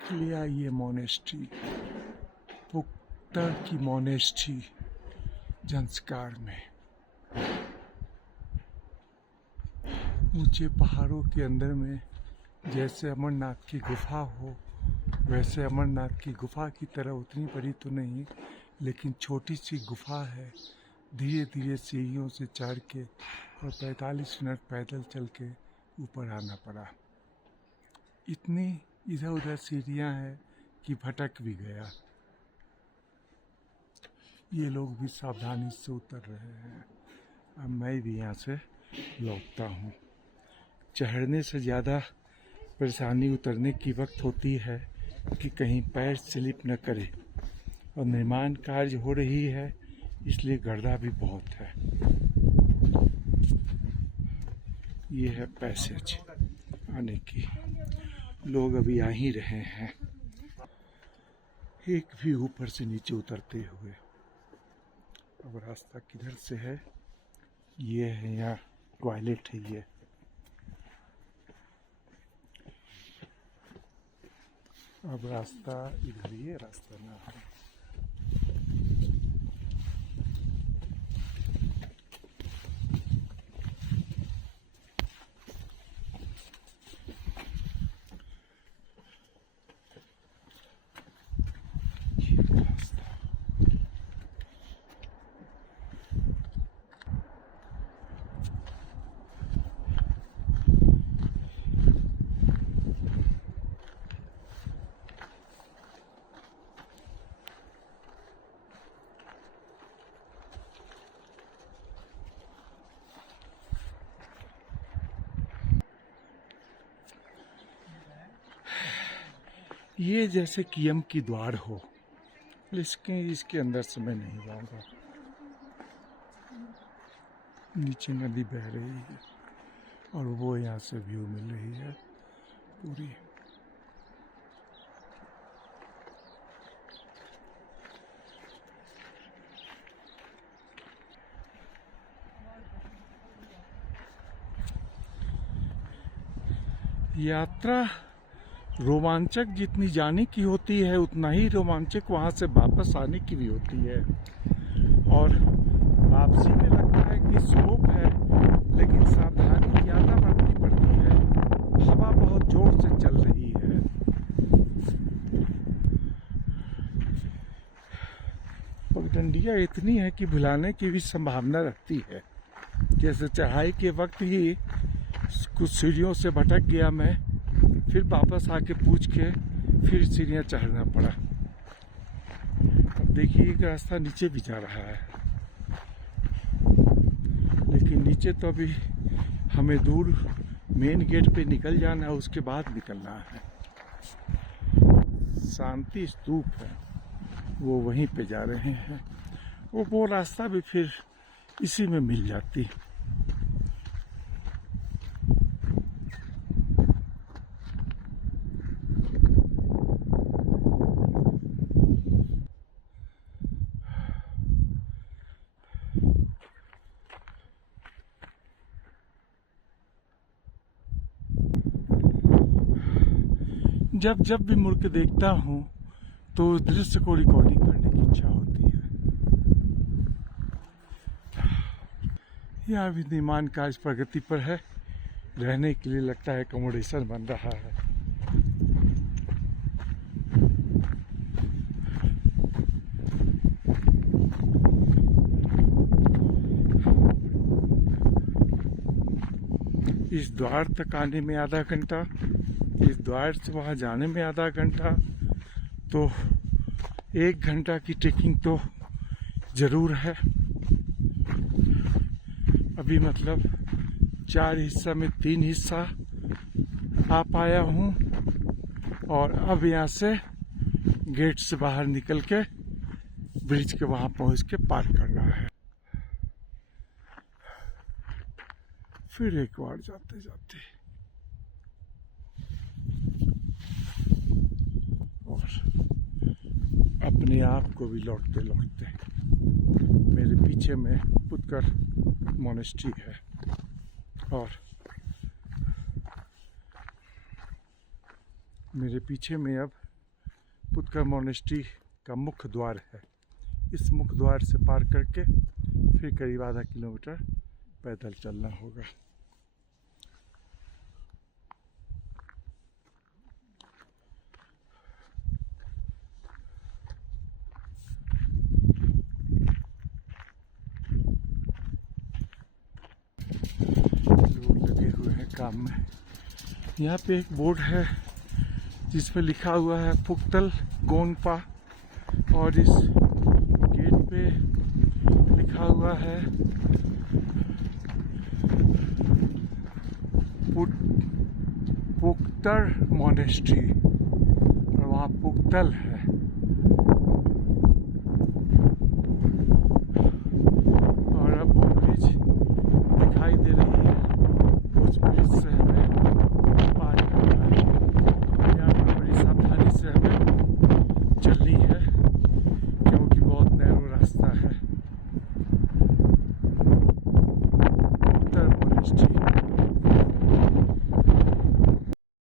देख लिया ये मोनेस्ट्री, पुख्तर की मोनेस्ट्री ज़ंस्कार में। ऊंचे पहाड़ों के अंदर में जैसे अमरनाथ की गुफा हो, वैसे अमरनाथ की गुफा की तरह उतनी बड़ी तो नहीं, लेकिन छोटी सी गुफा है। धीरे धीरे सीढ़ियों से चढ़ के और 45 मिनट पैदल चल के ऊपर आना पड़ा। इतनी इधर उधर सीढ़ियाँ हैं कि भटक भी गया। ये लोग भी सावधानी से उतर रहे हैं। अब मैं भी यहाँ से लौटता हूँ। चढ़ने से ज़्यादा परेशानी उतरने की वक्त होती है कि कहीं पैर स्लिप न करे, और निर्माण कार्य हो रही है इसलिए गड्ढा भी बहुत है। ये है पैसेज आने की, लोग अभी आ ही रहे हैं, एक भी ऊपर से नीचे उतरते हुए। अब रास्ता किधर से है? ये है, यहाँ टॉयलेट है ये। अब रास्ता इधर ही है, रास्ता ना है। ये जैसे कियम की द्वार हो, इसके अंदर से मैं नहीं जाऊंगा। नीचे नदी बह रही है और वो यहाँ से व्यू मिल रही है पूरी। यात्रा रोमांचक जितनी जाने की होती है, उतना ही रोमांचक वहाँ से वापस आने की भी होती है। और वापसी में लगता है कि स्लोप है, लेकिन सावधानी ज़्यादा बरतनी पड़ती है। हवा बहुत जोर से चल रही है। पगडंडियाँ इतनी है कि भुलाने की भी संभावना रखती है। जैसे चढ़ाई के वक्त ही कुछ सीढ़ियों से भटक गया मैं, फिर वापस आके पूछ के फिर सीढ़ियाँ चढ़ना पड़ा। अब देखिए एक रास्ता नीचे भी जा रहा है, लेकिन नीचे तो अभी हमें दूर मेन गेट पे निकल जाना है, उसके बाद निकलना है। शांति स्तूप है, वो वहीं पे जा रहे हैं। वो रास्ता भी फिर इसी में मिल जाती। जब जब भी मुड़ के देखता हूँ तो उस दृश्य को रिकॉर्डिंग करने की इच्छा होती है। यहाँ भी निर्माण कार्य प्रगति पर है। रहने के लिए लगता है अकोमोडेशन बन रहा है। इस द्वार तक आने में आधा घंटा, इस द्वार से वहाँ जाने में आधा घंटा, तो 1 घंटा की ट्रेकिंग तो ज़रूर है। अभी मतलब 4 हिस्सा में 3 हिस्सा आ पाया हूँ, और अब यहाँ से गेट से बाहर निकल के ब्रिज के वहाँ पहुँच के पार करना है। फिर एक बार जाते जाते और अपने आप को भी लौटते लौटते। मेरे पीछे में पुख्तर मोनेस्ट्री है, और मेरे पीछे में अब पुत्कर मोनेस्ट्री का मुख्य द्वार है। इस मुख्य द्वार से पार करके फिर करीब आधा किलोमीटर पैदल चलना होगा। लोग लगे हुए हैं काम में। यहाँ पे एक बोर्ड है जिसमें लिखा हुआ है पुक्तल गोनपा, और इस गेट पे लिखा हुआ है पुक्तर मोनेस्ट्री, और वहाँ पुक्तल है।